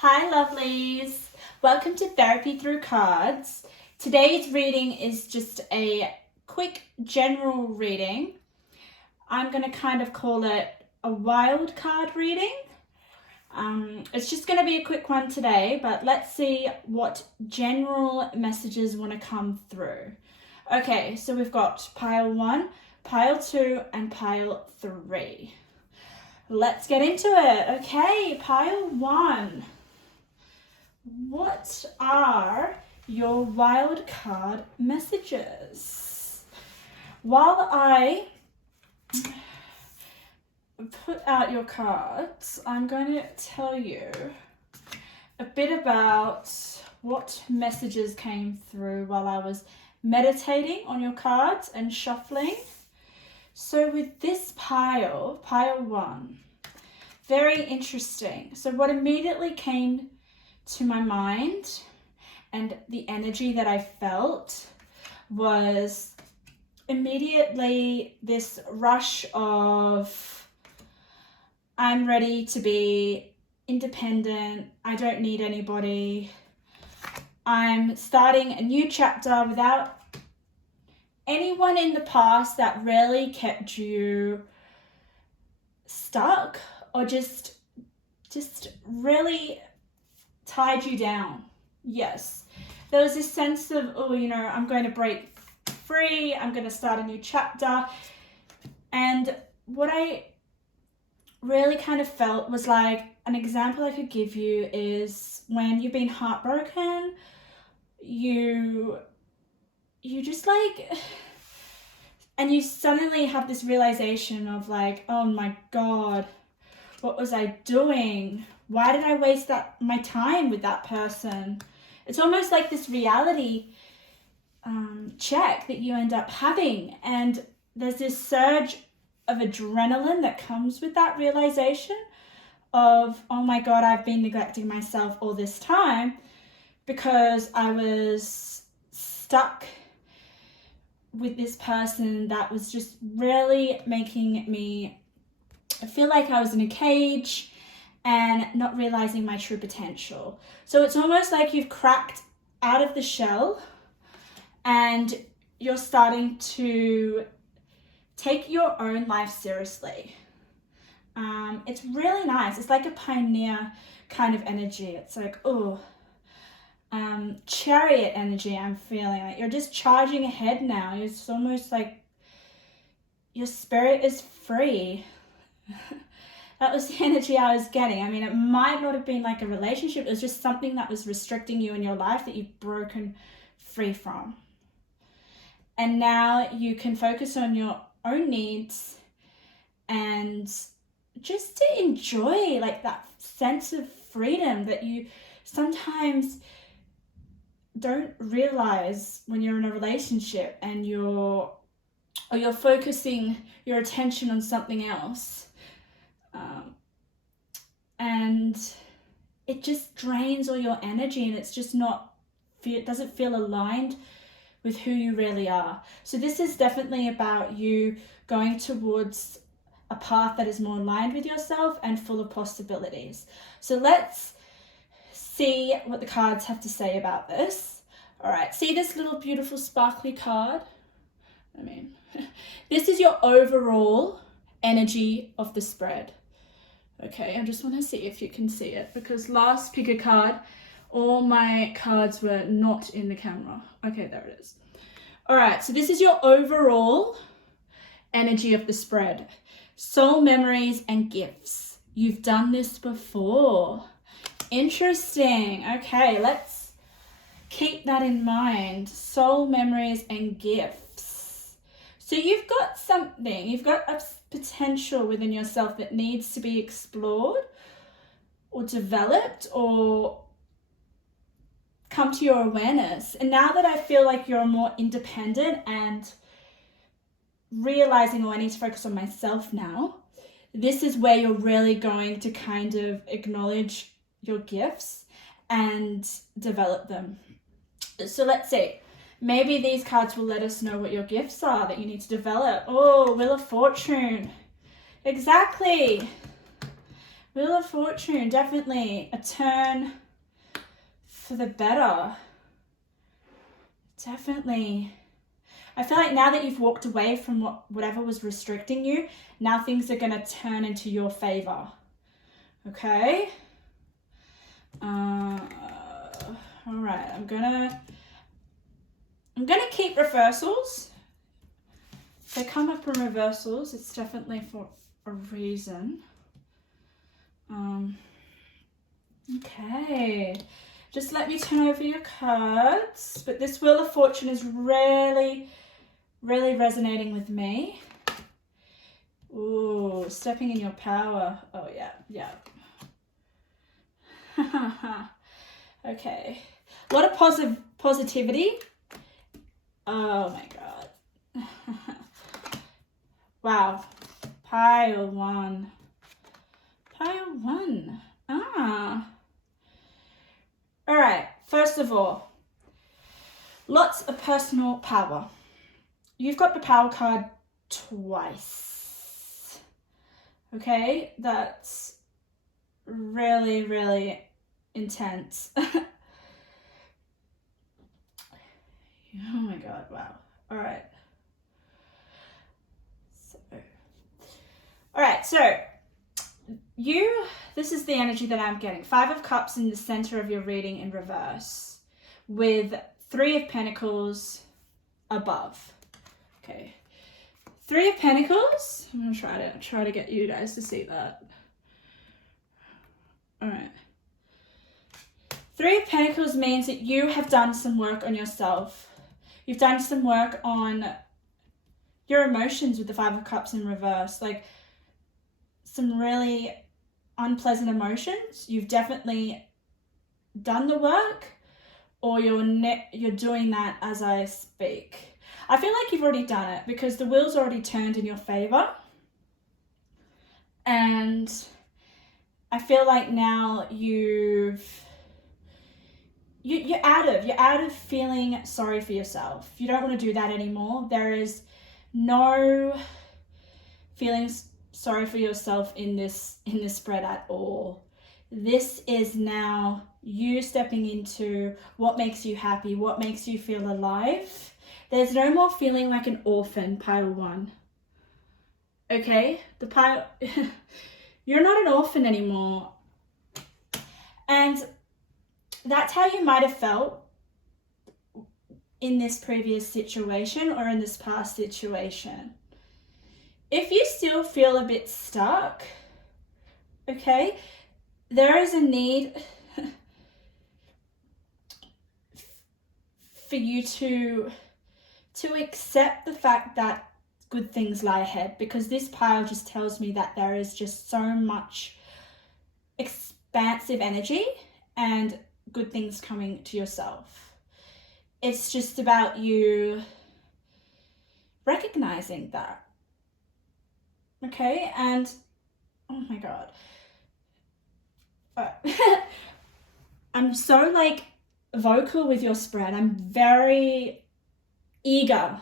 Hi lovelies, welcome to Therapy Through Cards. Today's reading is just a quick general reading. I'm going to kind of call it a wild card reading. It's just going to be a quick one today, but let's see what general messages want to come through. Okay, so we've got pile 1, pile 2, and pile 3. Let's get into it. Okay, pile 1. What are your wild card messages? While I put out your cards, I'm going to tell you a bit about what messages came through while I was meditating on your cards and shuffling. So with this pile 1, very interesting. So what immediately came to my mind and the energy that I felt was immediately this rush of I'm ready to be independent, I don't need anybody, I'm starting a new chapter without anyone in the past that really kept you stuck or just really tied you down. Yes, there was this sense of, I'm going to break free, I'm going to start a new chapter. And what I really kind of felt was like, an example I could give you is when you've been heartbroken, you just like, and you suddenly have this realization of like, oh my God, what was I doing? Why did I waste my time with that person? It's almost like this reality check that you end up having. And there's this surge of adrenaline that comes with that realization of, oh my God, I've been neglecting myself all this time because I was stuck with this person that was just really making me feel like I was in a cage and not realizing my true potential. So it's almost like you've cracked out of the shell and you're starting to take your own life seriously. It's really nice. It's like a pioneer kind of energy. It's like, chariot energy I'm feeling. Like you're just charging ahead now. It's almost like your spirit is free. That was the energy I was getting. I mean, it might not have been like a relationship. It was just something that was restricting you in your life that you've broken free from. And now you can focus on your own needs and just to enjoy like that sense of freedom that you sometimes don't realize when you're in a relationship and you're focusing your attention on something else. And it just drains all your energy and it's just it doesn't feel aligned with who you really are. So this is definitely about you going towards a path that is more aligned with yourself and full of possibilities. So let's see what the cards have to say about this. All right, see this little beautiful sparkly card? I mean, this is your overall energy of the spread. Okay, I just want to see if you can see it because last pick a card, all my cards were not in the camera. Okay, there it is. All right, so this is your overall energy of the spread. Soul memories and gifts. You've done this before. Interesting. Okay, let's keep that in mind. Soul memories and gifts. So you've got something, you've got a potential within yourself that needs to be explored or developed or come to your awareness. And now that I feel like you're more independent and realizing, I need to focus on myself now, this is where you're really going to kind of acknowledge your gifts and develop them. So let's see. Maybe these cards will let us know what your gifts are that you need to develop. Oh, Wheel of Fortune. Exactly. Wheel of Fortune, definitely a turn for the better. Definitely. I feel like now that you've walked away from whatever was restricting you, now things are going to turn into your favor. Okay? All right, I'm gonna keep reversals. If they come up in reversals, it's definitely for a reason. Okay, just let me turn over your cards. But this Wheel of Fortune is really, really resonating with me. Ooh, stepping in your power. Oh yeah, yeah. Okay, a lot of positivity. Oh my god. Wow. Pile one. All right, first of all, lots of personal power. You've got the power card twice. Okay, that's really, really intense. Oh my god, wow. All right. So this is the energy that I'm getting. 5 of Cups in the center of your reading in reverse with 3 of Pentacles above. Okay. 3 of Pentacles. I'm gonna try to get you guys to see that. All right. 3 of Pentacles means that you have done some work on yourself. You've done some work on your emotions with the 5 of Cups in reverse. Like some really unpleasant emotions. You've definitely done the work, or you're doing that as I speak. I feel like you've already done it because the wheel's already turned in your favor. And I feel like now you're out of feeling sorry for yourself. You don't want to do that anymore. There is no feeling sorry for yourself in this spread at all. This is now you stepping into what makes you happy, what makes you feel alive. There's no more feeling like an orphan, pile 1. Okay? You're not an orphan anymore. And that's how you might have felt in this previous situation or in this past situation. If you still feel a bit stuck, okay, there is a need for you to accept the fact that good things lie ahead, because this pile just tells me that there is just so much expansive energy and good things coming to yourself. It's just about you recognizing that. Okay, and oh my god. I'm so like vocal with your spread. I'm very eager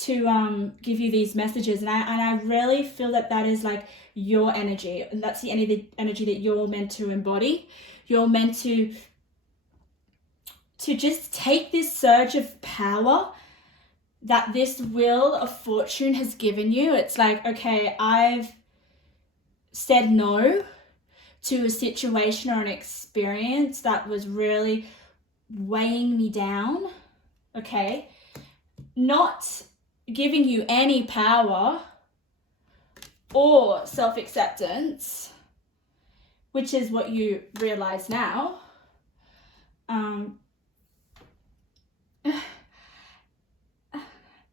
to give you these messages, and I really feel that is like your energy, and that's the energy that you're meant to embody. You're meant to just take this surge of power that this Wheel of Fortune has given you. It's like, okay, I've said no to a situation or an experience that was really weighing me down, okay? Not giving you any power or self-acceptance, which is what you realize now.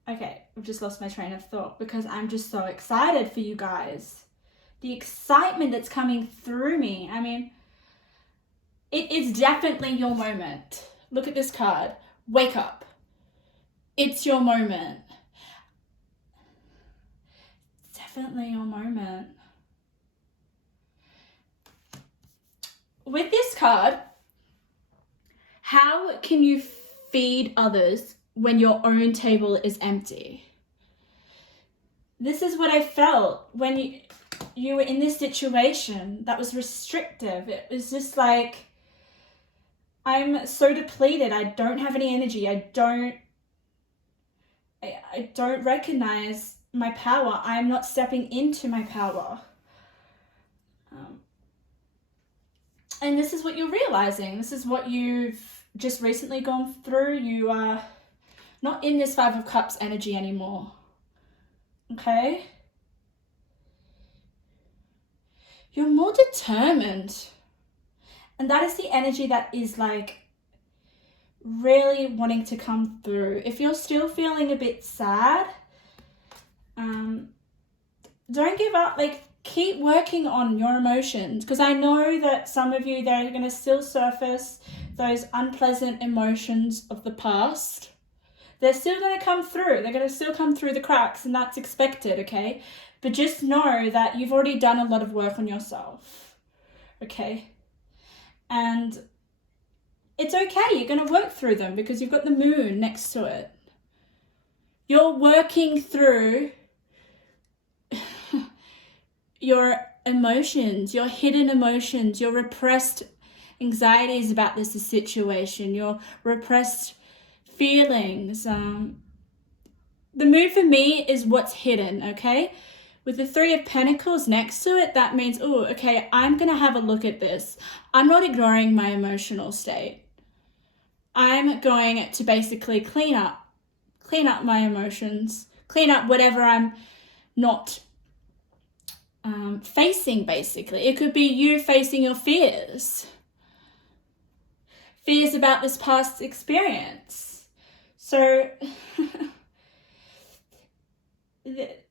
Okay, I've just lost my train of thought because I'm just so excited for you guys. The excitement that's coming through me. I mean, it is definitely your moment. Look at this card. Wake up. It's your moment. It's definitely your moment. With this card, how can you feed others when your own table is empty? This is what I felt when you were in this situation that was restrictive. It was just like, I'm so depleted. I don't have any energy. I don't recognize my power. I'm not stepping into my power. And this is what you're realizing. This is what you've just recently gone through. You are not in this Five of Cups energy anymore. Okay? You're more determined. And that is the energy that is like really wanting to come through. If you're still feeling a bit sad, don't give up. Like, keep working on your emotions, because I know that some of you, they're going to still surface those unpleasant emotions of the past. They're still going to come through. They're going to still come through the cracks, and that's expected, okay? But just know that you've already done a lot of work on yourself, okay? And it's okay. You're going to work through them because you've got the moon next to it. You're working through your emotions, your hidden emotions, your repressed anxieties about this situation, your repressed feelings. The moon for me is what's hidden, okay? With the Three of Pentacles next to it, that means, oh, okay, I'm going to have a look at this. I'm not ignoring my emotional state. I'm going to basically clean up my emotions, clean up whatever I'm not facing, basically. It could be you facing your fears about this past experience. So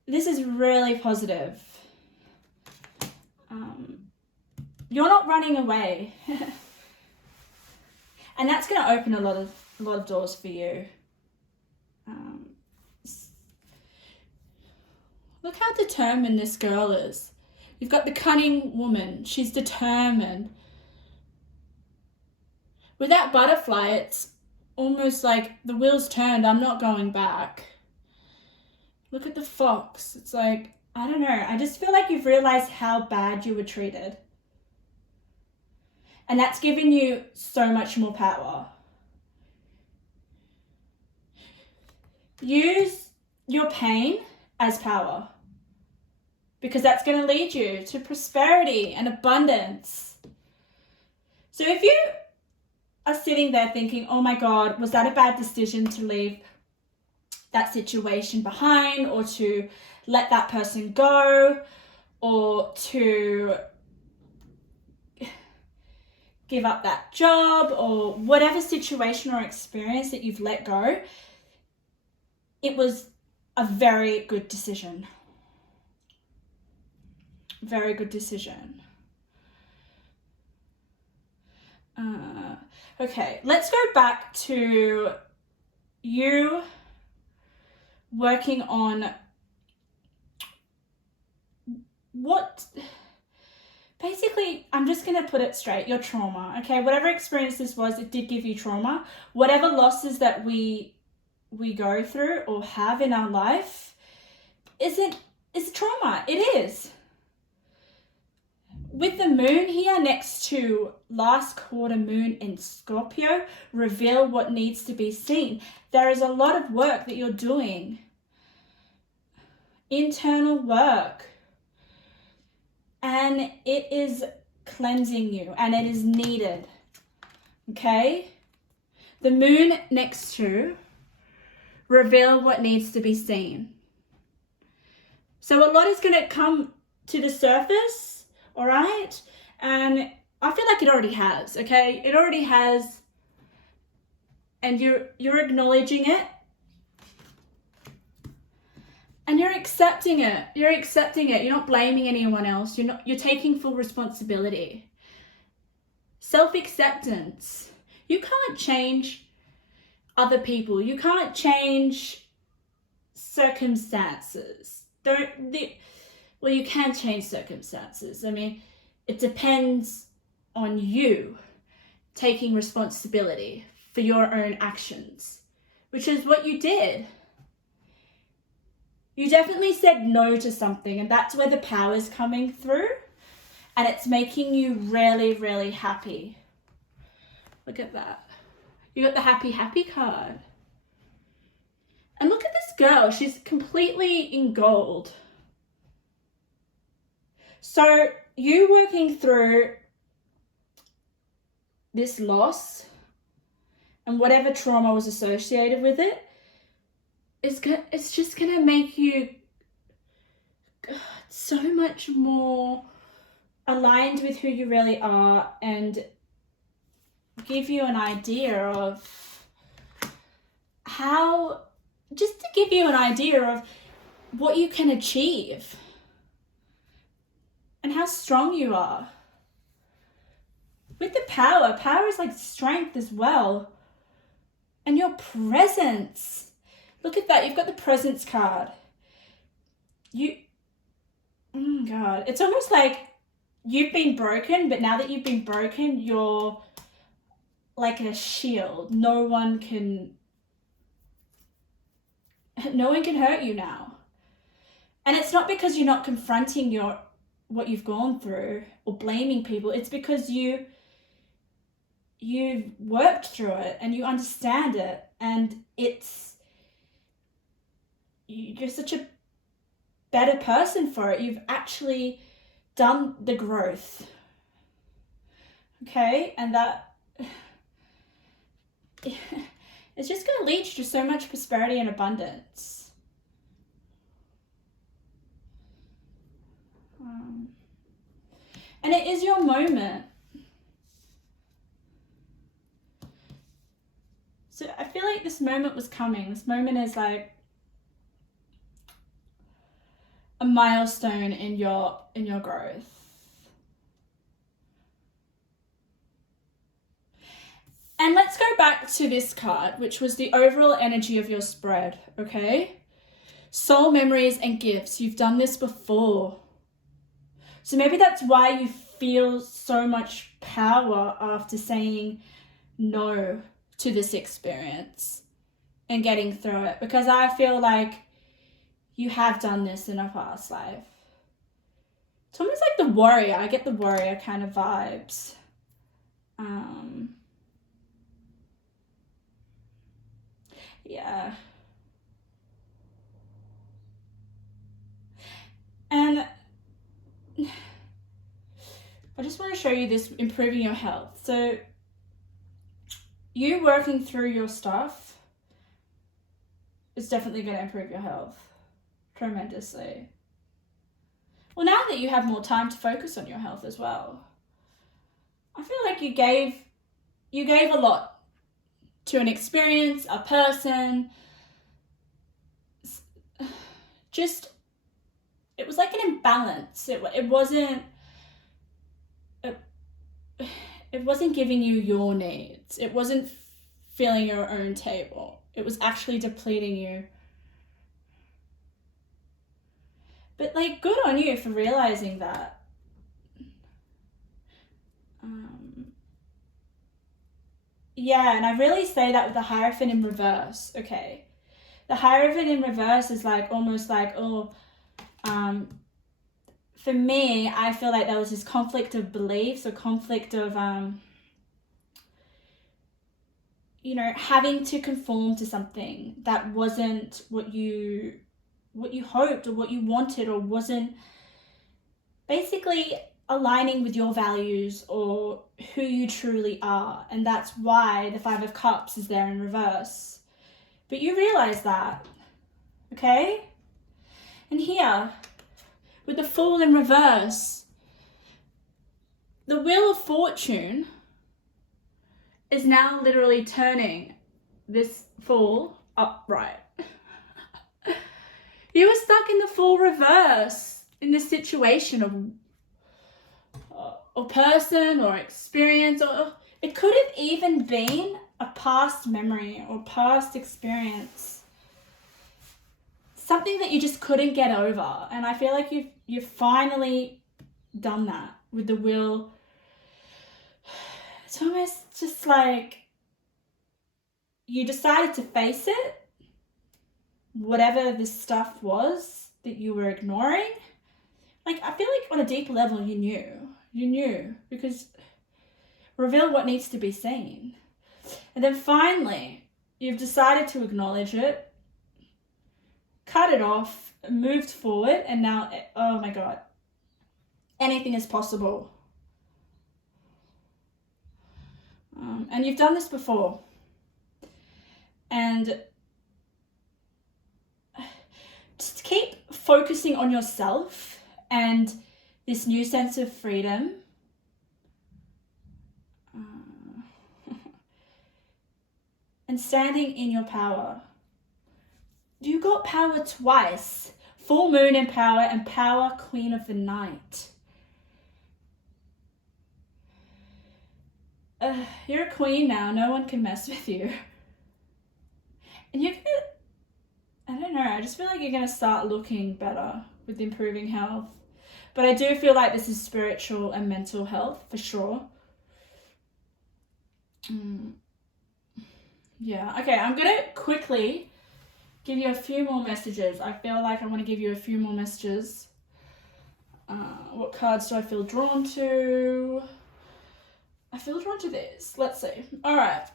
this is really positive. You're not running away. And that's going to open a lot of doors for you. Look how determined this girl is. You've got the cunning woman. She's determined. With that butterfly, it's almost like the wheel's turned. I'm not going back. Look at the fox. It's like, I don't know. I just feel like you've realized how bad you were treated. And that's given you so much more power. Use your pain as power, because that's going to lead you to prosperity and abundance. So if you are sitting there thinking, oh my God, was that a bad decision to leave that situation behind, or to let that person go, or to give up that job, or whatever situation or experience that you've let go, it was a very good decision. Very good decision. Okay, let's go back to you working on what, basically, I'm just going to put it straight, your trauma, okay? Whatever experience this was, it did give you trauma. Whatever losses that we go through or have in our life, is trauma. It is. With the moon here next to last quarter moon in Scorpio, reveal what needs to be seen. There is a lot of work that you're doing. Internal work. And it is cleansing you, and it is needed. Okay? The moon next to reveal what needs to be seen. So a lot is going to come to the surface. All right, and I feel like it already has, okay? It already has, and you're acknowledging it, and you're accepting it. You're accepting it. You're not blaming anyone else. You're taking full responsibility. Self-acceptance. You can't change other people. You can't change circumstances. Well, you can change circumstances. I mean, it depends on you taking responsibility for your own actions, which is what you did. You definitely said no to something, and that's where the power is coming through, and it's making you really, really happy. Look at that. You got the happy card. And look at this girl. She's completely in gold. So you working through this loss and whatever trauma was associated with it, it's just going to make you so much more aligned with who you really are, and give you an idea of how, just to give you an idea of what you can achieve and how strong you are. With the power is like strength as well. And your presence. Look at that, you've got the presence card. God, it's almost like you've been broken, but now that you've been broken, you're like a shield. No one can hurt you now. And it's not because you're not confronting what you've gone through or blaming people. It's because you've worked through it and you understand it, and you're such a better person for it. You've actually done the growth. Okay? And that it's just going to lead you to so much prosperity and abundance. And it is your moment. So I feel like this moment was coming. This moment is like a milestone in your growth. And let's go back to this card, which was the overall energy of your spread, okay? Soul memories and gifts. You've done this before. So maybe that's why you feel so much power after saying no to this experience and getting through it, because I feel like you have done this in a past life. It's almost like the warrior. I get the warrior kind of vibes. Yeah. And I just want to show you this, improving your health. So you working through your stuff is definitely going to improve your health tremendously. Well, now that you have more time to focus on your health as well, I feel like you gave a lot to an experience, a person. Just, it was like an imbalance. It wasn't giving you your needs. It wasn't filling your own table. It was actually depleting you. But like, good on you for realizing that. Yeah, and I really say that with the Hierophant in reverse, okay? The Hierophant in reverse is like, almost like, for me, I feel like there was this conflict of beliefs, or conflict of, having to conform to something that wasn't what you hoped or what you wanted, or wasn't basically aligning with your values or who you truly are. And that's why the Five of Cups is there in reverse. But you realize that, okay? And here, with the Fool in reverse, the Wheel of Fortune is now literally turning this Fool upright. You were stuck in the Fool reverse in this situation of or person or experience, or it could have even been a past memory or past experience, something that you just couldn't get over. And I feel like you've finally done that with the Wheel. It's almost just like you decided to face it, whatever this stuff was that you were ignoring. Like, I feel like on a deeper level, you knew, because reveal what needs to be seen. And then finally, you've decided to acknowledge it, cut it off, moved forward, and now, oh my God, anything is possible. And you've done this before. And just keep focusing on yourself and this new sense of freedom. And standing in your power. You got power twice. Full moon in power and power, queen of the night. You're a queen now. No one can mess with you. And you're gonna, I don't know, I just feel like you're gonna start looking better with improving health. But I do feel like this is spiritual and mental health for sure. Yeah, okay, I'm gonna quickly give you a few more messages. I feel like I want to give you a few more messages. What cards do I feel drawn to? I feel drawn to this. Let's see. All right.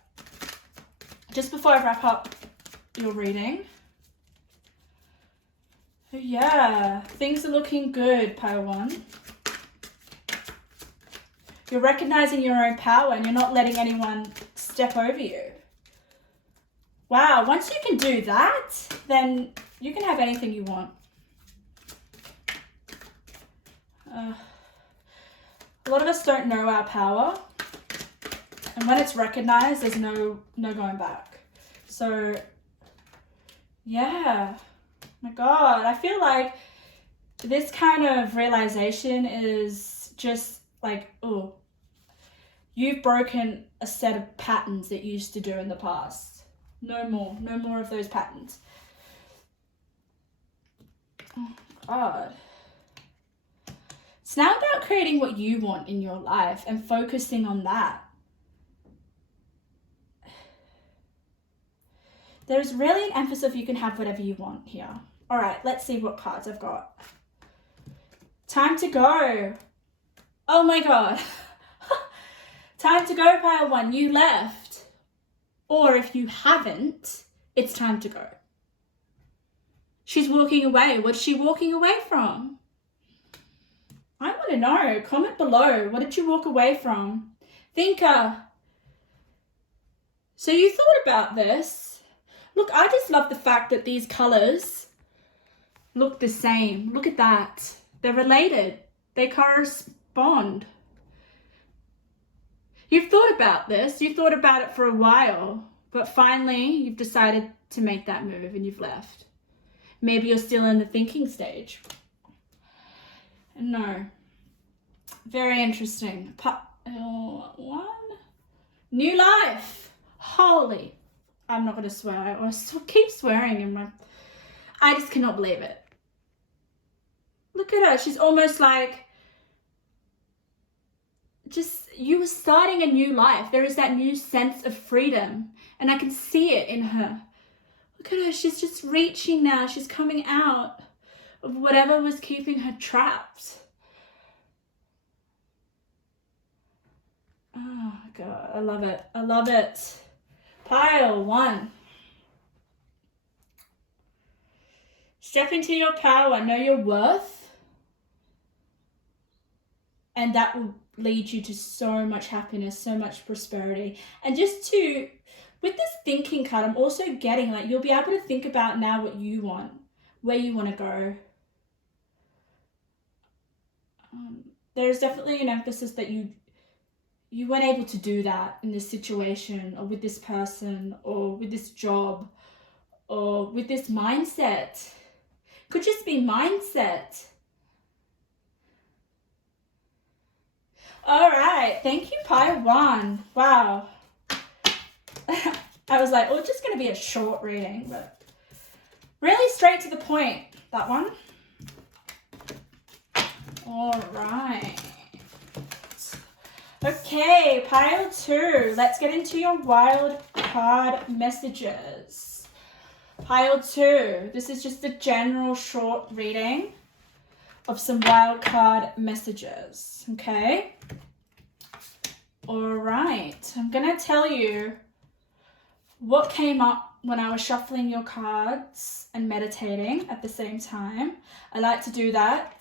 Just before I wrap up your reading. Yeah, things are looking good, Pile 1. You're recognizing your own power and you're not letting anyone step over you. Wow, once you can do that, then you can have anything you want. A lot of us don't know our power. And when it's recognized, there's no going back. So, yeah. My God, I feel like this kind of realization is just like, oh, you've broken a set of patterns that you used to do in the past. No more of those patterns. Oh, God. It's now about creating what you want in your life and focusing on that. There's really an emphasis of you can have whatever you want here. All right, let's see what cards I've got. Time to go. Oh my God. Time to go, Pile 1. You left. Or if you haven't, it's time to go. She's walking away. What's she walking away from? I want to know. Comment below. What did you walk away from? Thinker. So you thought about this. Look, I just love the fact that these colors look the same. Look at that. They're related. They correspond. You've thought about this. You've thought about it for a while. But finally, you've decided to make that move and you've left. Maybe you're still in the thinking stage. No. Very interesting. One. New life. Holy. I'm not going to swear. I keep swearing in my... I just cannot believe it. Look at her. She's almost like... Just, you were starting a new life. There is that new sense of freedom. And I can see it in her. Look at her. She's just reaching now. She's coming out of whatever was keeping her trapped. Oh, God. I love it. I love it. Pile 1. Step into your power. Know your worth. And that will lead you to so much happiness, so much prosperity. And just to, with this thinking card, I'm also getting like, you'll be able to think about now what you want, where you want to go. There's definitely an emphasis that you weren't able to do that in this situation or with this person or with this job or with this mindset. Could just be mindset. All right, thank you, Pile 1. Wow. I was like, oh, it's just going to be a short reading, but really straight to the point, that one. All right. Okay, Pile 2. Let's get into your wild card messages. Pile 2. This is just a general short reading of some wild card messages, okay? All right. I'm going to tell you what came up when I was shuffling your cards and meditating at the same time. I like to do that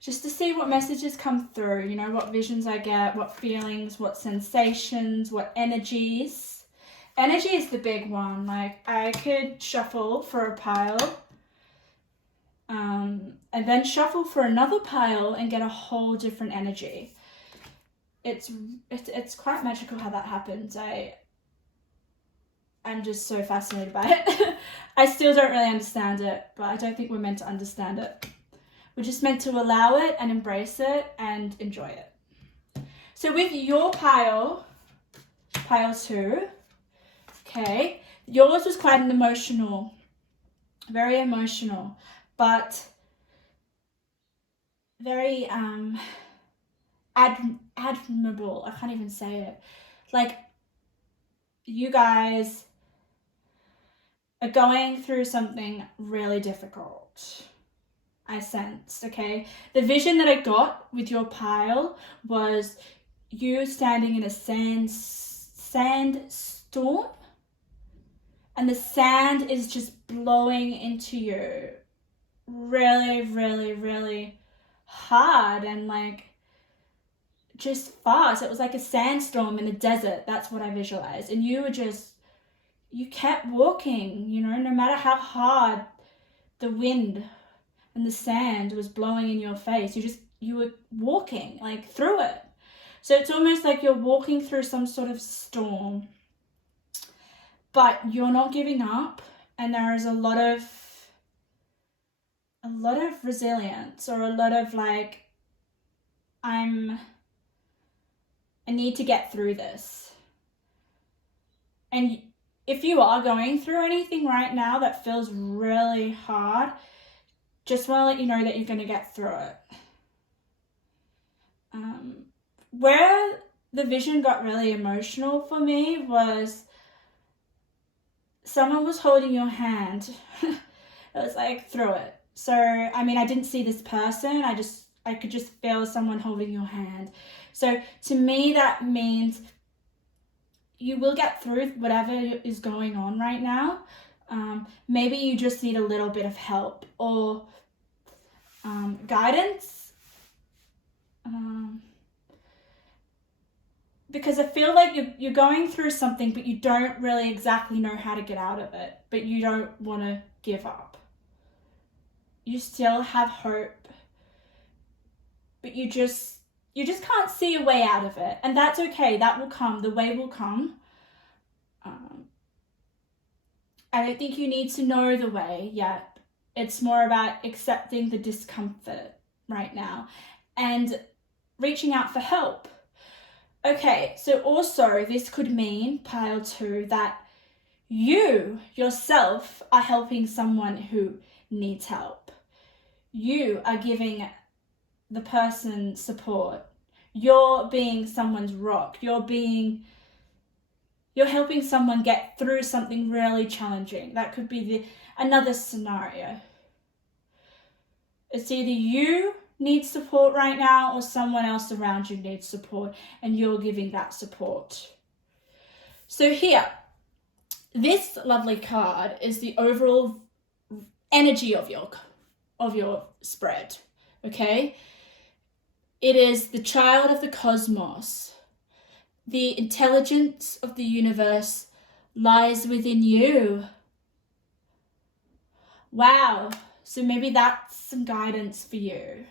just to see what messages come through, you know, what visions I get, what feelings, what sensations, what energies. Energy is the big one. Like, I could shuffle for a pile and then shuffle for another pile and get a whole different energy. It's quite magical how that happens. I'm just so fascinated by it. I still don't really understand it, but I don't think we're meant to understand it. We're just meant to allow it and embrace it and enjoy it. So with your pile 2, okay, yours was quite an emotional, very emotional, but very admirable. I can't even say it. Like, you guys are going through something really difficult, I sensed, okay? The vision that I got with your pile was you standing in a sandstorm, and the sand is just blowing into you really, really, really hard and like just fast. It was like a sandstorm in a desert. That's what I visualized. And you kept walking, you know, no matter how hard the wind and the sand was blowing in your face, you were walking like through it. So it's almost like you're walking through some sort of storm, but you're not giving up, and there is a lot of resilience, or a lot of like, I need to get through this. And if you are going through anything right now that feels really hard, just want to let you know that you're going to get through it. Where the vision got really emotional for me was someone was holding your hand. It was like through it. So, I mean, I didn't see this person. I could just feel someone holding your hand. So to me, that means you will get through whatever is going on right now. Maybe you just need a little bit of help or guidance. Because I feel like you're going through something, but you don't really exactly know how to get out of it, but you don't want to give up. You still have hope, but you just can't see a way out of it. And that's okay. That will come. The way will come. I don't think you need to know the way yet. It's more about accepting the discomfort right now and reaching out for help. Okay, so also this could mean, pile 2, that you yourself are helping someone who needs help. You are giving the person support. You're being someone's rock. You're helping someone get through something really challenging. That could be another scenario. It's either you need support right now or someone else around you needs support, and you're giving that support. So here, this lovely card is the overall energy of your spread, okay? It is the child of the cosmos. The intelligence of the universe lies within you. Wow. So maybe that's some guidance for you.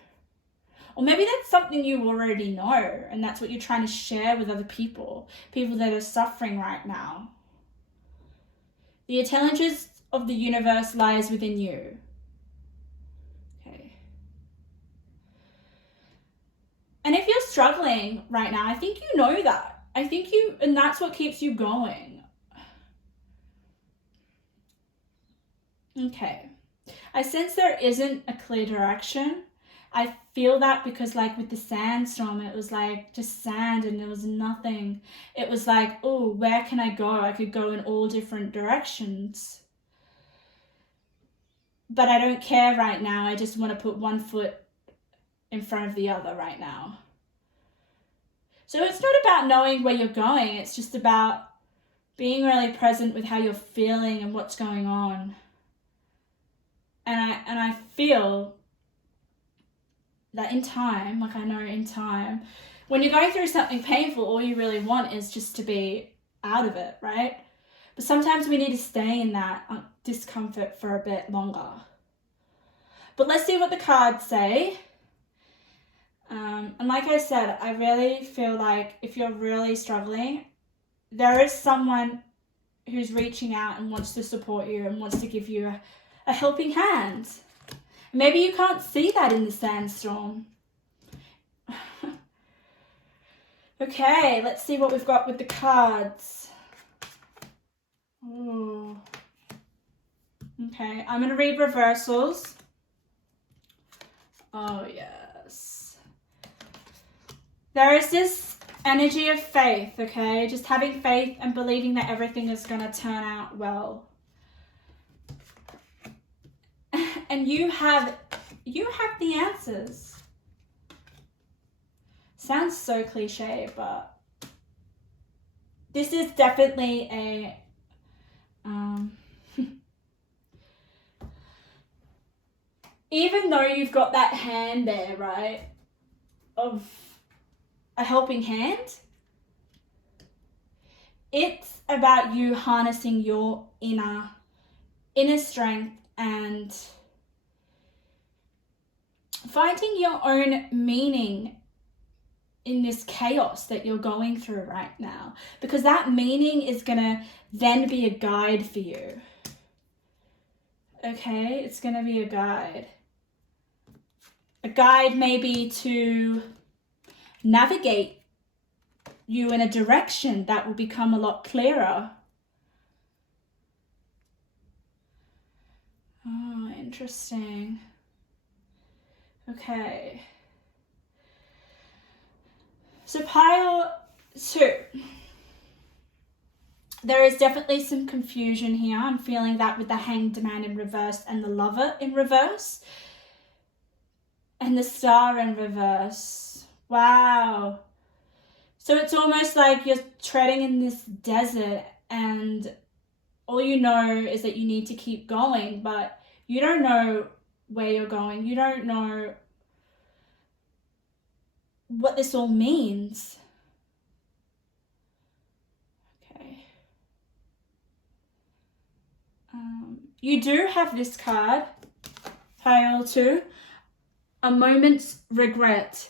Or maybe that's something you already know, and that's what you're trying to share with other people that are suffering right now. The intelligence of the universe lies within you. Okay. And if you're struggling right now, I think you know that. And that's what keeps you going. Okay. I sense there isn't a clear direction. I feel that because like with the sandstorm, it was like just sand and there was nothing. It was like, oh, where can I go? I could go in all different directions. but I don't care right now. I just want to put one foot in front of the other right now. So it's not about knowing where you're going. It's just about being really present with how you're feeling and what's going on. And I feel that in time, like I know in time, when you're going through something painful, all you really want is just to be out of it, right? But sometimes we need to stay in that discomfort for a bit longer. But let's see what the cards say. And like I said, I really feel like if you're really struggling, there is someone who's reaching out and wants to support you and wants to give you a helping hand. Maybe you can't see that in the sandstorm. Okay, let's see what we've got with the cards. Ooh. Okay, I'm going to read reversals. Oh, yes. There is this energy of faith, okay? Just having faith and believing that everything is going to turn out well. And you have the answers. Sounds so cliche, but this is definitely a even though you've got that hand there, right, of a helping hand, it's about you harnessing your inner strength and finding your own meaning in this chaos that you're going through right now, because that meaning is gonna then be a guide for you. Okay, it's gonna be a guide. A guide maybe to navigate you in a direction that will become a lot clearer. Oh, interesting. Okay. So pile 2. There is definitely some confusion here. I'm feeling that with the Hanged Man in reverse and the Lover in reverse. And the Star in reverse. Wow. So it's almost like you're treading in this desert and all you know is that you need to keep going, but you don't know where you're going. You don't know what this all means. Okay. You do have this card, pile 2, a moment's regret.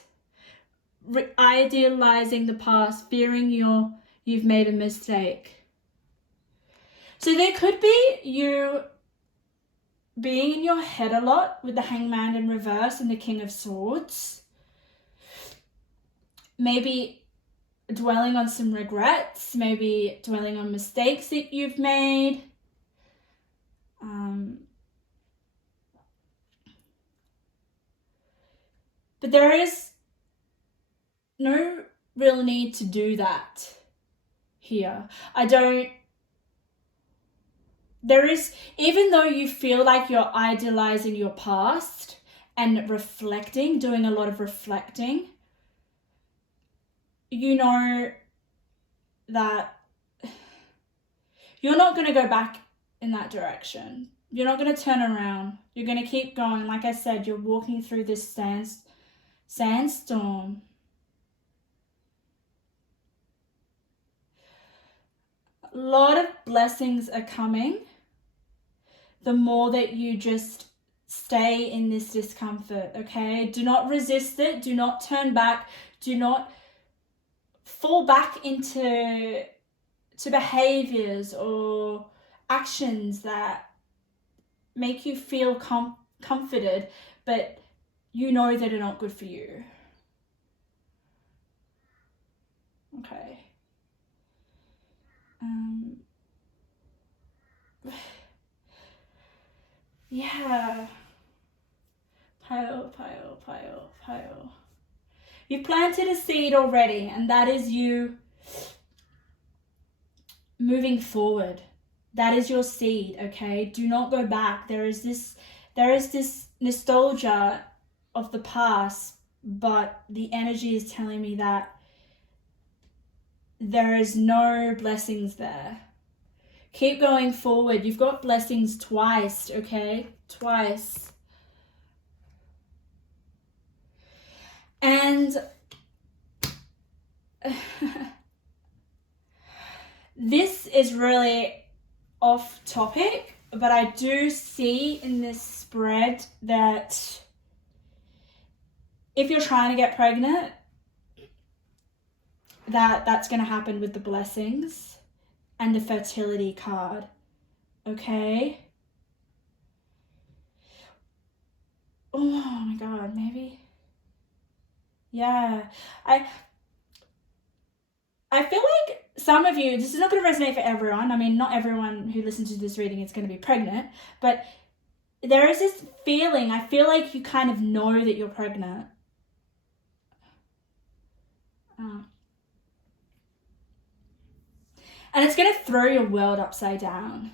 Idealizing the past, fearing you've made a mistake. So there could be you being in your head a lot with the Hangman in reverse and the King of Swords. Maybe dwelling on some regrets, maybe dwelling on mistakes that you've made. But there is no real need to do that here. Even though you feel like you're idealizing your past and reflecting, doing a lot of reflecting, you know that you're not going to go back in that direction. You're not going to turn around. You're going to keep going. Like I said, you're walking through this sandstorm. A lot of blessings are coming. The more that you just stay in this discomfort, okay? Do not resist it. Do not turn back. Do not fall back into behaviors or actions that make you feel comforted, but you know that are not good for you. Okay. Yeah. Pile. You've planted a seed already, and that is you moving forward. That is your seed, okay? Do not go back. There is this there is this nostalgia of the past, but the energy is telling me that there is no blessings there. Keep going forward. You've got blessings twice, okay? Twice. And this is really off topic, but I do see in this spread that if you're trying to get pregnant, that's going to happen with the blessings and the fertility card, okay? Oh my God, maybe. Yeah, I feel like some of you, this is not going to resonate for everyone. I mean, not everyone who listens to this reading is going to be pregnant, but there is this feeling, I feel like you kind of know that you're pregnant. And it's going to throw your world upside down.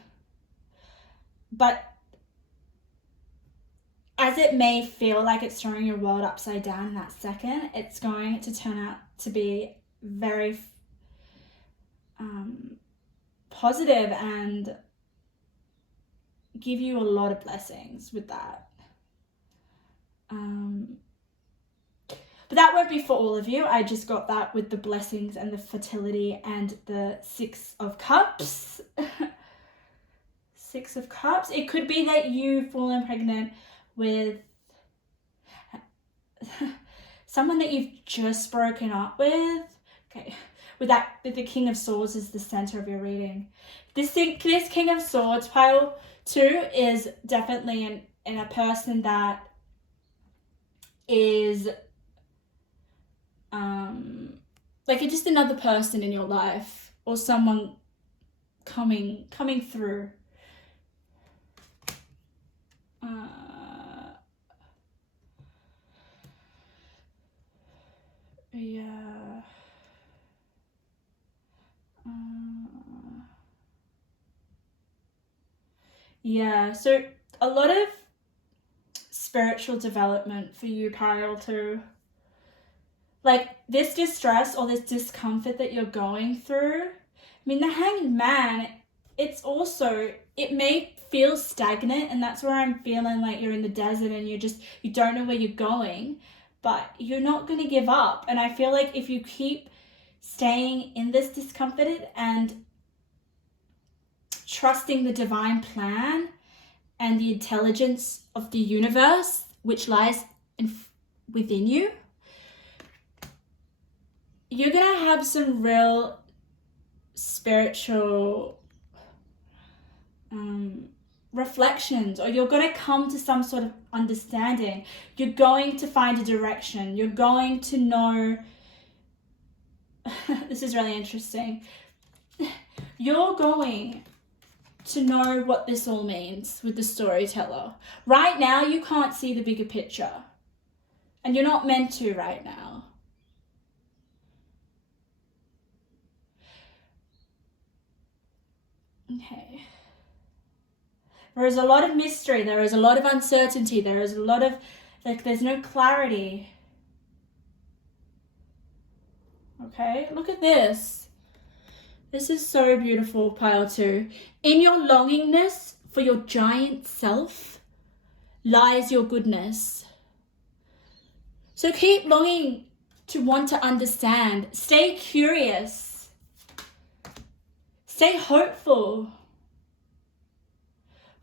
But as it may feel like it's throwing your world upside down in that second, it's going to turn out to be very positive and give you a lot of blessings with that. But that won't be for all of you. I just got that with the blessings and the fertility and the 6 of Cups. 6 of Cups. It could be that you've fallen pregnant with someone that you've just broken up with. Okay, with the King of Swords is the center of your reading. This King of Swords, pile 2, is definitely in a person that is like just another person in your life, or someone coming through. Yeah, so a lot of spiritual development for you, Pile 2. Like this distress or this discomfort that you're going through. I mean, the Hanged Man, it may feel stagnant, and that's where I'm feeling like you're in the desert and you don't know where you're going, but you're not going to give up. And I feel like if you keep staying in this discomfort and trusting the divine plan and the intelligence of the universe, which lies within you, you're going to have some real spiritual reflections, or you're going to come to some sort of understanding. You're going to find a direction. You're going to know. This is really interesting. You're going to know what this all means with the storyteller. Right now, you can't see the bigger picture, and you're not meant to right now. Okay. There is a lot of mystery. There is a lot of uncertainty. There is a lot of, there's no clarity. Okay, look at this. This is so beautiful, Pile 2. In your longingness for your giant self lies your goodness. So keep longing to want to understand. Stay curious. Stay hopeful.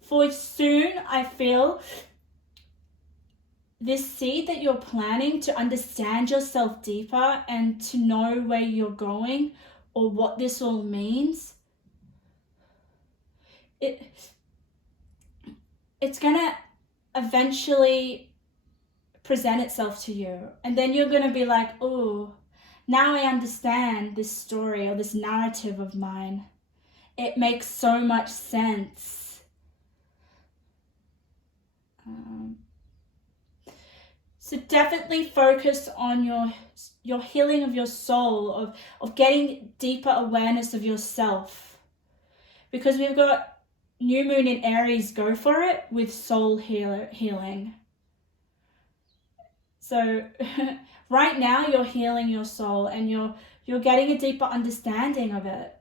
For soon, I feel this seed that you're planting to understand yourself deeper and to know where you're going or what this all means, it's going to eventually present itself to you. And then you're going to be like, oh, now I understand this story or this narrative of mine. It makes so much sense. So definitely focus on your healing of your soul, of getting deeper awareness of yourself. Because we've got new moon in Aries, go for it with soul healing. So right now you're healing your soul and you're getting a deeper understanding of it.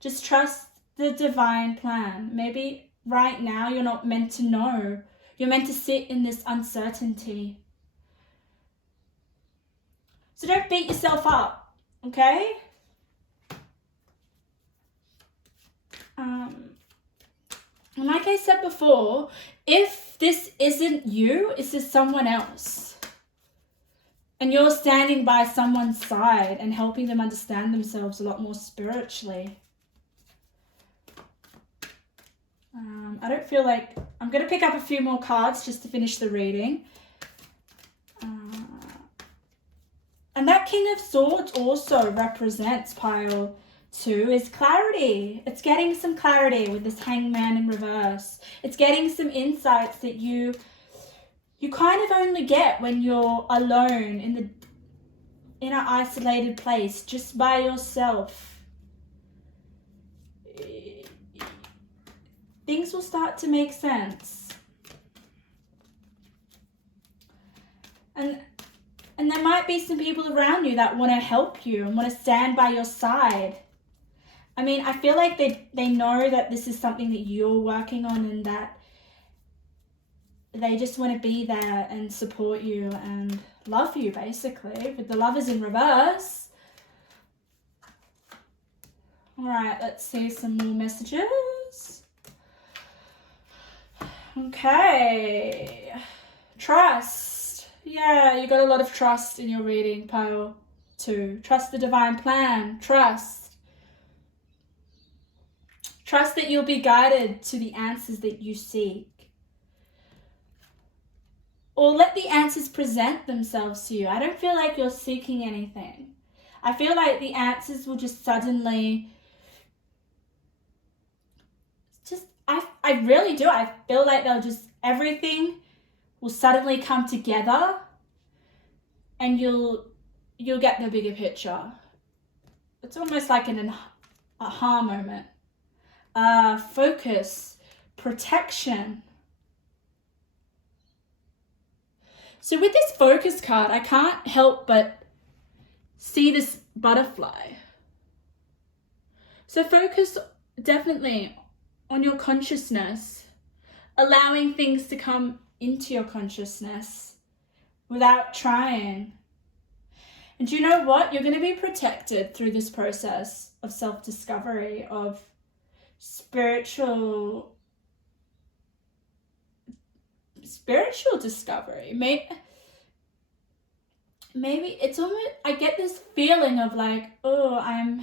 Just trust the divine plan. Maybe right now you're not meant to know. You're meant to sit in this uncertainty. So don't beat yourself up, okay? And like I said before, if this isn't you, it's just someone else. And you're standing by someone's side and helping them understand themselves a lot more spiritually. I don't feel like... I'm going to pick up a few more cards just to finish the reading. And that King of Swords also represents pile 2 is clarity. It's getting some clarity with this Hangman in reverse. It's getting some insights that you kind of only get when you're alone in an isolated place, just by yourself. Things will start to make sense. And there might be some people around you that want to help you and want to stand by your side. I mean, I feel like they know that this is something that you're working on and that they just want to be there and support you and love you, basically, with the Lovers in reverse. All right, let's see some more messages. Okay. Trust. Yeah, you got a lot of trust in your reading, pile 2. Trust the divine plan. Trust. Trust that you'll be guided to the answers that you seek. Or let the answers present themselves to you. I don't feel like you're seeking anything. I feel like the answers will just suddenly... I really do. I feel like everything will suddenly come together and you'll get the bigger picture. It's almost like an aha moment. Focus, protection. So with this focus card, I can't help but see this butterfly. So focus definitely on your consciousness, allowing things to come into your consciousness without trying. And do you know what? You're going to be protected through this process of self-discovery, of spiritual discovery. Maybe it's almost, I get this feeling of like, oh, I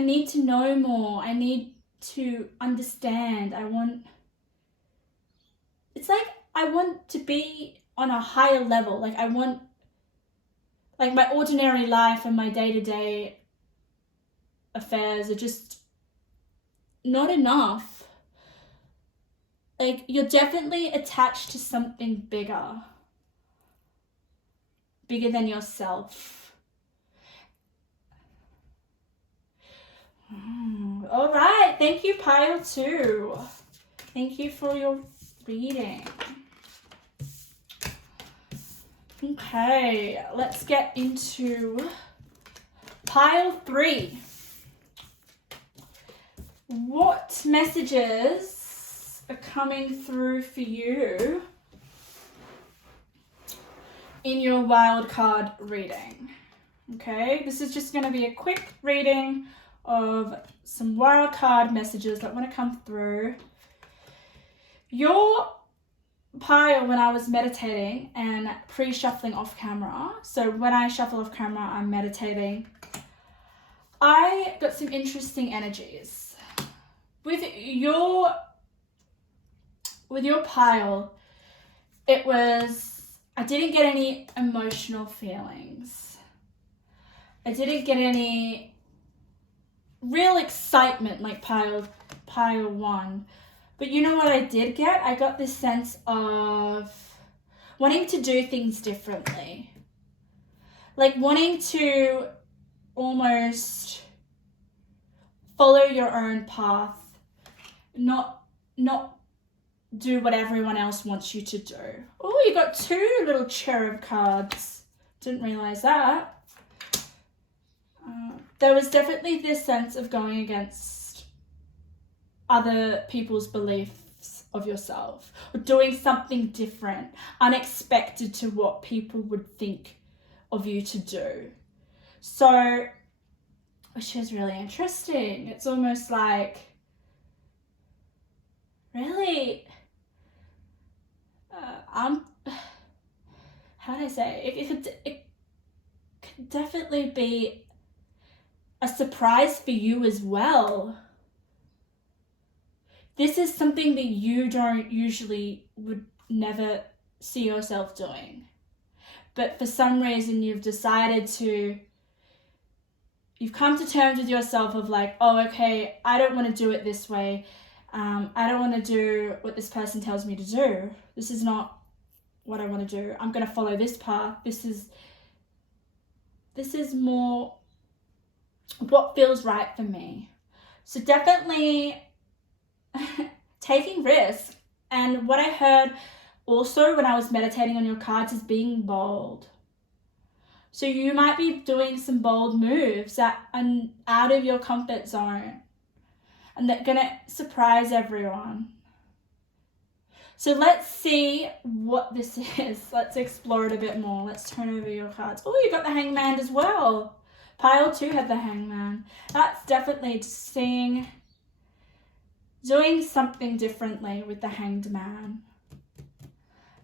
need to know more. I need to understand. It's like I want to be on a higher level. Like I want, like my ordinary life and my day-to-day affairs are just not enough. Like you're definitely attached to something bigger than yourself. All right, thank you, pile 2. Thank you for your reading. Okay, let's get into pile 3. What messages are coming through for you in your wild card reading? Okay, this is just going to be a quick reading of some wild card messages that want to come through. Your pile, when I was meditating and pre-shuffling off camera, so when I shuffle off camera, I'm meditating, I got some interesting energies. With your pile, it was, I didn't get any emotional feelings. I didn't get any real excitement like pile 1. But you know what I did get? I got this sense of wanting to do things differently. Like wanting to almost follow your own path, not do what everyone else wants you to do. Oh, you got 2 little cherub cards. Didn't realize that. There was definitely this sense of going against other people's beliefs of yourself, or doing something different, unexpected to what people would think of you to do. So, which is really interesting. It's almost like, really, how do I say it could definitely be a surprise for you as well. This is something that you would never see yourself doing. But for some reason you've come to terms with yourself of like, oh, okay, I don't want to do it this way. I don't want to do what this person tells me to do. This is not what I want to do. I'm going to follow this path. This is more what feels right for me. So definitely taking risk. And what I heard also when I was meditating on your cards is being bold. So you might be doing some bold moves that are out of your comfort zone, and they're going to surprise everyone. So let's see what this is. Let's explore it a bit more. Let's turn over your cards. Oh, you got the Hangman as well. Pile 2 had the Hangman. That's definitely doing something differently with the Hanged Man.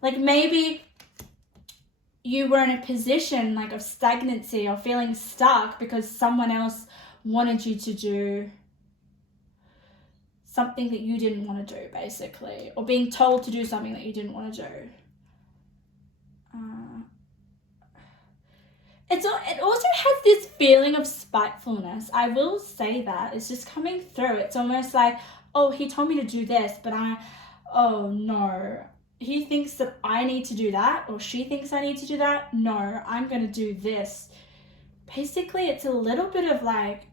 Like maybe you were in a position like of stagnancy or feeling stuck because someone else wanted you to do something that you didn't want to do, basically, or being told to do something that you didn't want to do. It also has this feeling of spitefulness. I will say that. It's just coming through. It's almost like, oh, he told me to do this, but oh no. He thinks that I need to do that, or she thinks I need to do that. No, I'm going to do this. Basically, it's a little bit of like,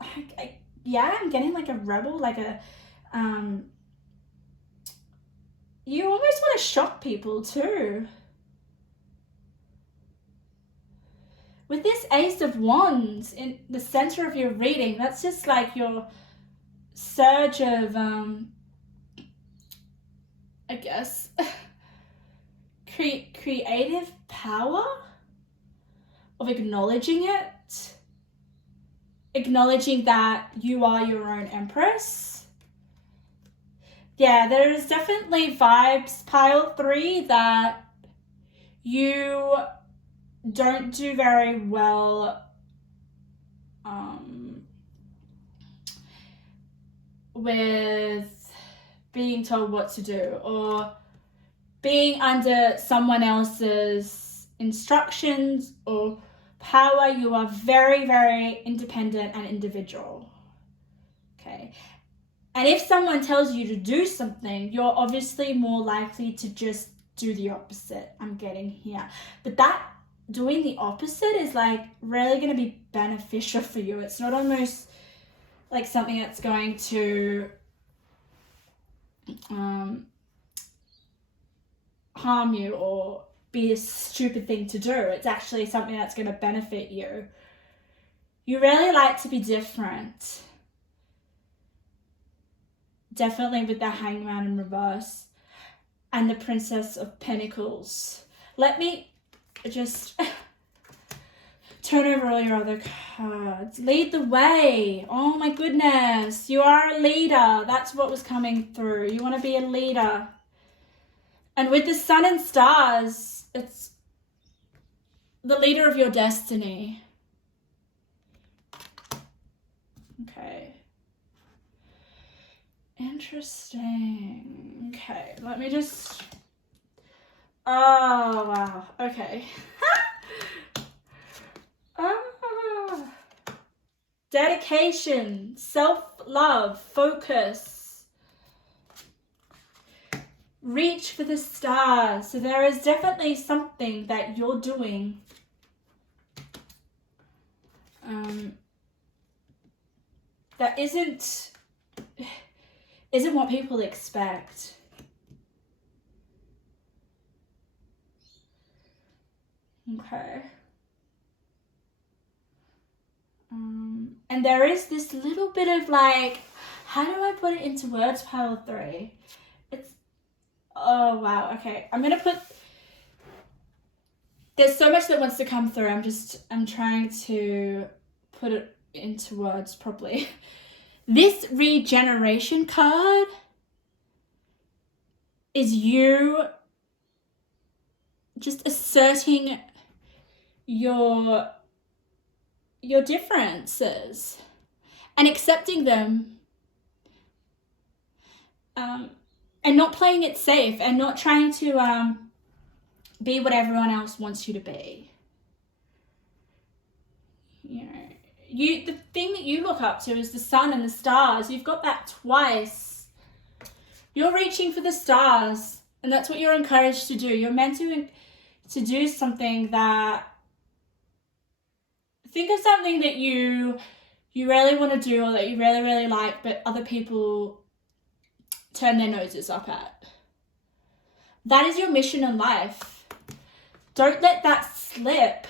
I'm getting like a rebel, like a, you almost want to shock people too. With this Ace of Wands in the center of your reading, that's just like your surge of, I guess, creative power, of acknowledging it, acknowledging that you are your own empress. Yeah, there is definitely vibes, pile 3, that you don't do very well with being told what to do, or being under someone else's instructions or power. You are very, very independent and individual. Okay. And if someone tells you to do something, you're obviously more likely to just do the opposite. I'm getting here. But that doing the opposite is like really going to be beneficial for you. It's not almost like something that's going to harm you or be a stupid thing to do. It's actually something that's going to benefit you. You really like to be different. Definitely with the Hangman in reverse and the Princess of Pentacles. Let me just turn over all your other cards. Lead the way. Oh my goodness. You are a leader. That's what was coming through. You want to be a leader. And with the Sun and Stars, it's the leader of your destiny. Okay. Interesting. Okay, let me just... Oh, wow. Okay. Dedication, self-love, focus. Reach for the stars. So there is definitely something that you're doing that isn't what people expect. Okay. And there is this little bit of like, how do I put it into words, pile 3? It's, oh wow, okay. I'm gonna put, there's so much that wants to come through. I'm trying to put it into words properly. This regeneration card is you just asserting your differences and accepting them, and not playing it safe and not trying to be what everyone else wants you to be. You know, the thing that you look up to is the sun and the stars. You've got that twice. You're reaching for the stars, and that's what you're encouraged to do. You're meant to do something that, think of something that you really want to do or that you really, really like, but other people turn their noses up at. That is your mission in life. Don't let that slip.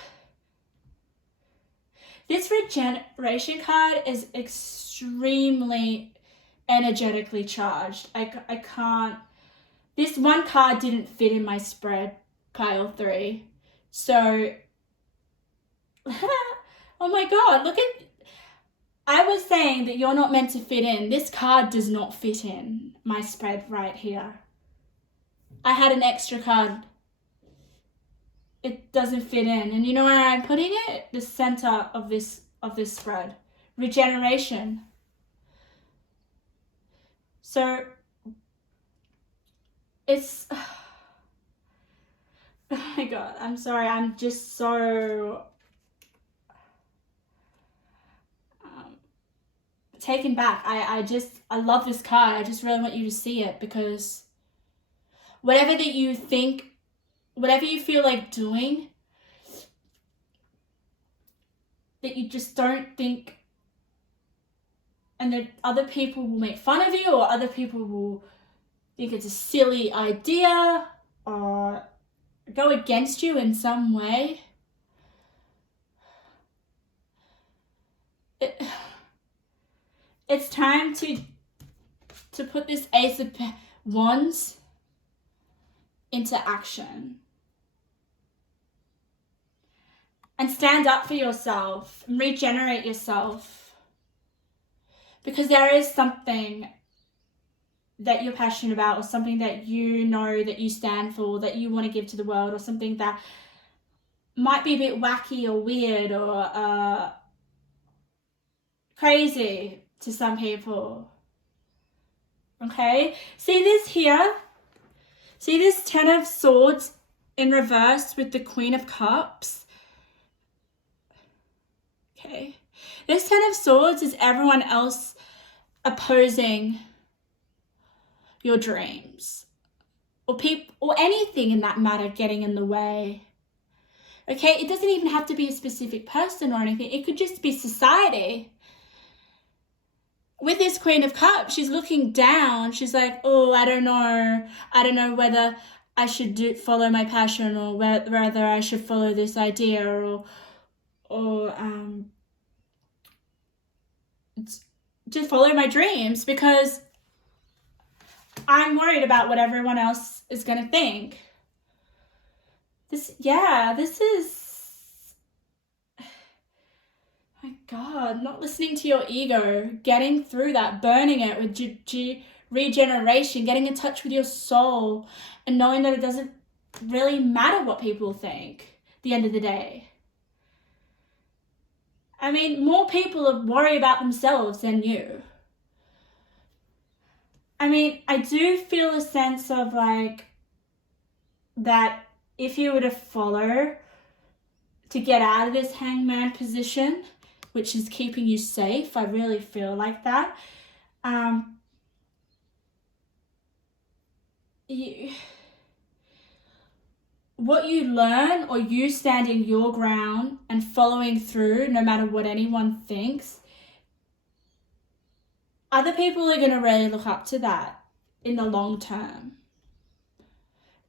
This regeneration card is extremely energetically charged. I can't, this one card didn't fit in my spread, pile 3. So, oh my God, look at, I was saying that you're not meant to fit in. This card does not fit in my spread right here. I had an extra card. It doesn't fit in. And you know where I'm putting it? The center of this spread. Regeneration. So it's, oh my God, I'm sorry. I'm just so taken back. I love this card. I just really want you to see it, because whatever that you think, whatever you feel like doing, that you just don't think, and that other people will make fun of you, or other people will think it's a silly idea or go against you in some way. It's time to put this Ace of Wands into action. And stand up for yourself and regenerate yourself. Because there is something that you're passionate about, or something that you know that you stand for, that you want to give to the world, or something that might be a bit wacky or weird or crazy to some people. Okay? See this here? See this 10 of Swords in reverse with the Queen of Cups? Okay. This 10 of Swords is everyone else opposing your dreams, or people, or anything in that matter getting in the way. Okay, it doesn't even have to be a specific person or anything. It could just be society. With this Queen of Cups, she's looking down. She's like, oh, I don't know whether I should follow my passion, or whether I should follow this idea, or just follow my dreams, because I'm worried about what everyone else is going to think. This is, my God, not listening to your ego, getting through that, burning it with regeneration, getting in touch with your soul, and knowing that it doesn't really matter what people think at the end of the day. I mean, more people worry about themselves than you. I mean, I do feel a sense of like that if you were to follow, to get out of this hangman position, which is keeping you safe, I really feel like that. what you learn, or you standing your ground and following through no matter what anyone thinks, other people are going to really look up to that in the long term.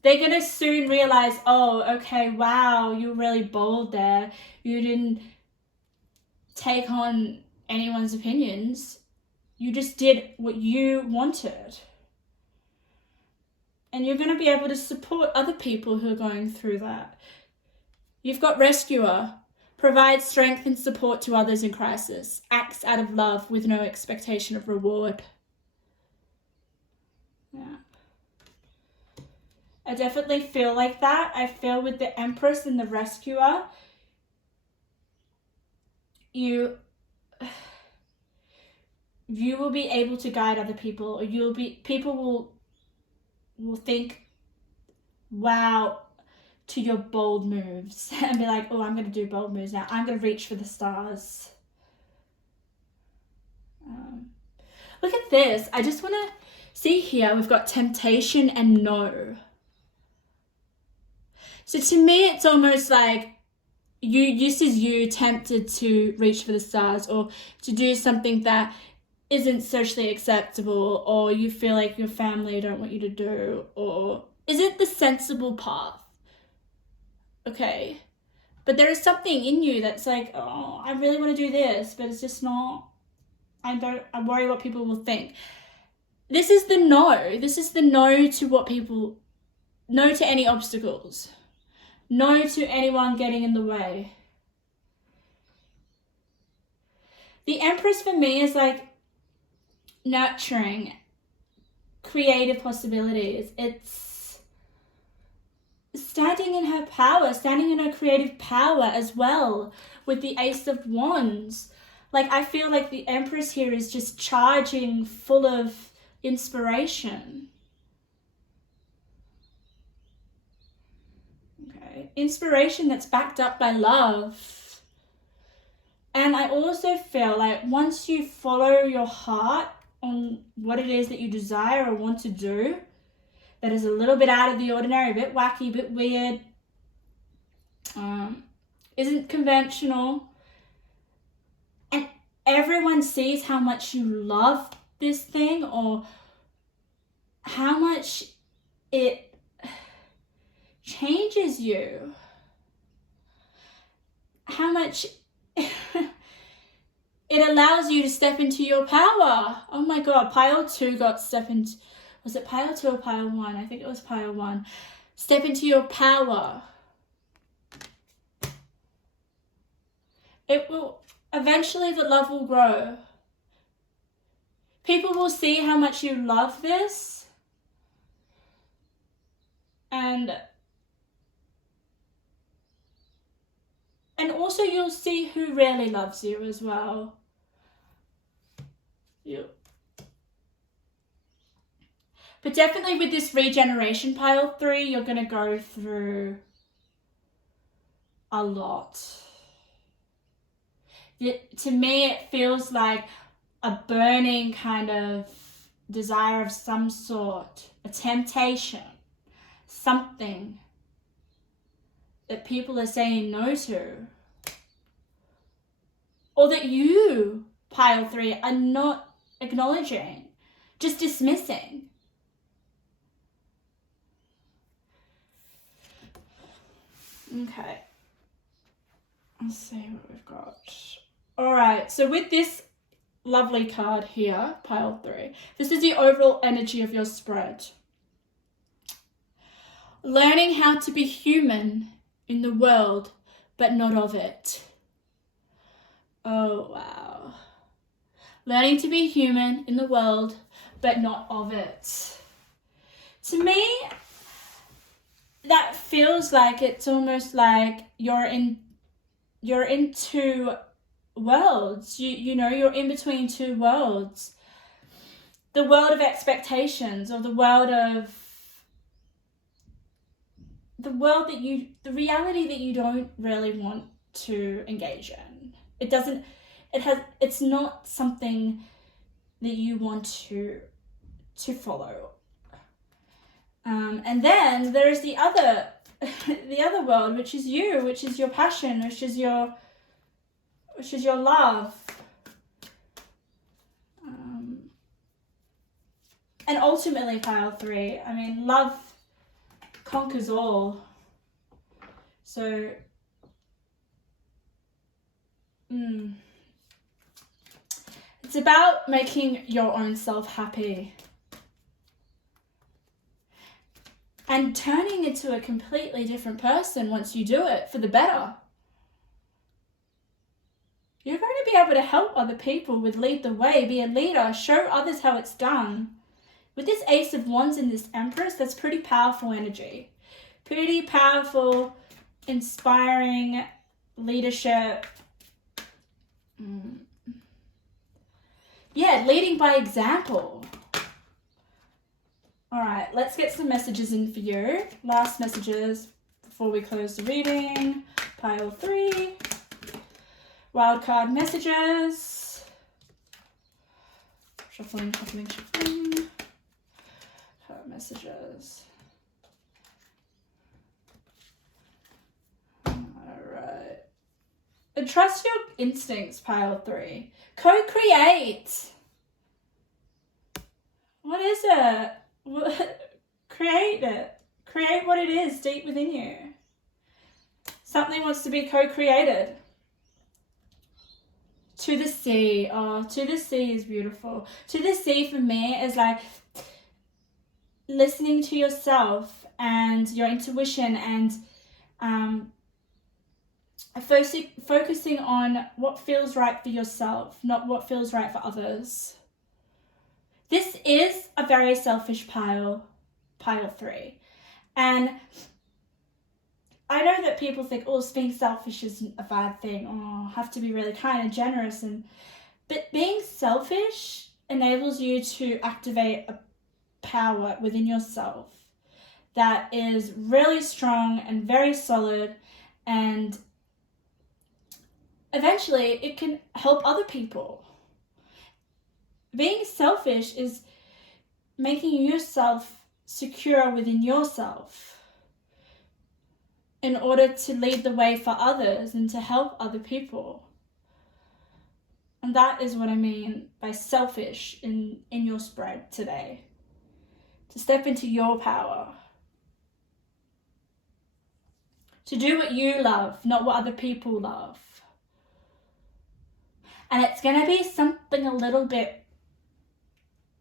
They're going to soon realize, oh, okay, wow, you're really bold there. You didn't take on anyone's opinions. You just did what you wanted. And you're going to be able to support other people who are going through that. You've got rescuer. Provides strength and support to others in crisis. Acts out of love with no expectation of reward. Yeah. I definitely feel like that. I feel with the Empress and the Rescuer, you will be able to guide other people, or people will think, wow, to your bold moves, and be like, oh, I'm going to do bold moves now. I'm going to reach for the stars. Look at this. I just want to see here, we've got temptation and no. So to me, it's almost like this is you tempted to reach for the stars, or to do something that isn't socially acceptable, or you feel like your family don't want you to do, or isn't the sensible path. Okay. But there is something in you that's like, oh, I really want to do this, but it's just not, I worry what people will think. This is the no. This is the no to what people, no to any obstacles. No to anyone getting in the way. The Empress for me is like nurturing, creative possibilities. It's standing in her power, standing in her creative power as well, with the Ace of Wands. Like, I feel like the Empress here is just charging, full of inspiration. Okay, inspiration that's backed up by love. And I also feel like once you follow your heart on what it is that you desire or want to do, that is a little bit out of the ordinary, a bit wacky, a bit weird, isn't conventional, and everyone sees how much you love this thing, or how much it changes you, how much it allows you to step into your power. Oh my God, pile 2 got step into, was it pile 2 or pile 1? I think it was pile 1. Step into your power. It will, eventually the love will grow. People will see how much you love this. And also you'll see who really loves you as well. But definitely with this regeneration pile 3, you're going to go through a lot. To me, it feels like a burning kind of desire of some sort, a temptation, something that people are saying no to. Or that you, pile 3, are not acknowledging, just dismissing. Okay. Let's see what we've got. All right, so with this lovely card here, pile 3, this is the overall energy of your spread. Learning how to be human in the world, but not of it. Oh, wow. Learning to be human in the world, but not of it. To me, that feels like it's almost like you're in 2 worlds. You know, you're in between 2 worlds. The world of expectations, or the reality that you don't really want to engage in. It's not something that you want to follow. And then there's the other the other world, which is you, which is your passion, which is your love. And ultimately, pile 3, I mean, love conquers all. So, it's about making your own self happy. And turning into a completely different person once you do it, for the better. You're going to be able to help other people with lead the way, be a leader, show others how it's done. With this Ace of Wands and this Empress, that's pretty powerful energy. Pretty powerful, inspiring leadership. Yeah, leading by example. All right, let's get some messages in for you. Last messages before we close the reading. Pile 3. Wildcard messages. Shuffling. Messages. Alright. And trust your instincts, pile 3. Co-create. What is it? Create it. Create what it is deep within you. Something wants to be co-created. To the sea. Oh, to the sea is beautiful. To the sea for me is like listening to yourself and your intuition and focusing on what feels right for yourself, not what feels right for others. This is a very selfish pile 3. And I know that people think, oh, being selfish isn't a bad thing. Oh, I have to be really kind and generous. But being selfish enables you to activate a power within yourself that is really strong and very solid, and eventually it can help other people. Being selfish is making yourself secure within yourself in order to lead the way for others and to help other people. And that is what I mean by selfish in your spread today. To step into your power. To do what you love, not what other people love. And it's going to be something a little bit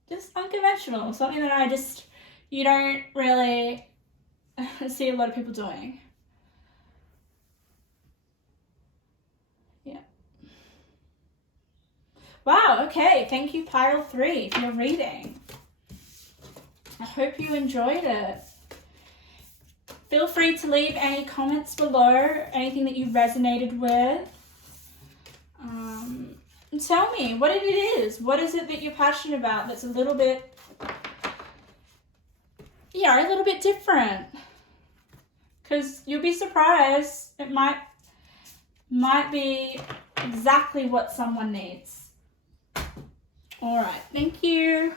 just unconventional. Something that you don't really see a lot of people doing. Yeah. Wow, okay. Thank you, pile 3, for your reading. I hope you enjoyed it. Feel free to leave any comments below, anything that you resonated with. And tell me what it is. What is it that you're passionate about that's a little bit different? Because you'll be surprised. It might be exactly what someone needs. All right. Thank you.